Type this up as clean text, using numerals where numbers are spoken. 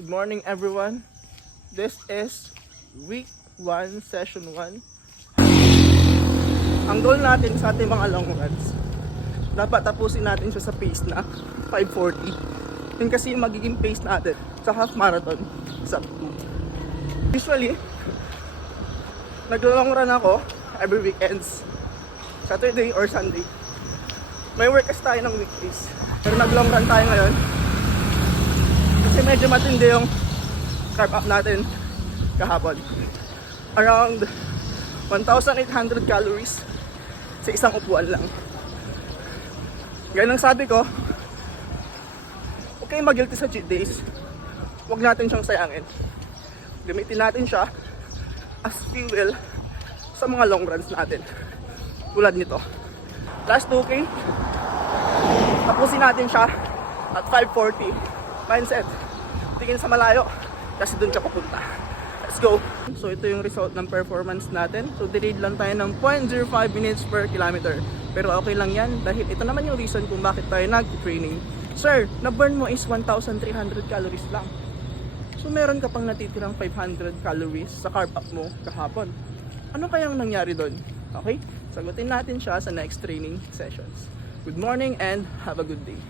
Good morning everyone. This is week 1, session 1. Ang goal natin sa ating mga long runs, dapat tapusin natin siya sa pace na 5:40. Yun kasi yung magiging pace natin sa half marathon sa 2. Usually, naglo-long run ako every weekends. Saturday or Sunday. May work kasi tayo ng weekdays. Pero nag-long run tayo ngayon. Kasi medyo matindi yung carb up natin kahapon. Around 1,800 calories sa isang upuan lang. Ganyan ang sabi ko, okay mag-guilty sa cheat days. Huwag natin siyang sayangin. Gamitin natin siya as fuel sa mga long runs natin. Tulad nito. Last 2K, tapusin natin siya at 5:40. Mindset, tingin sa malayo kasi dun ka papunta. Let's go! So ito yung result ng performance natin. So delayed lang tayo ng 0.05 minutes per kilometer. Pero okay lang yan dahil ito naman yung reason kung bakit tayo nag-training. Sir, na-burn mo is 1,300 calories lang. So meron ka pang natitirang 500 calories sa carb up mo kahapon. Ano kayang nangyari doon? Okay? Sagutin natin siya sa next training sessions. Good morning and have a good day.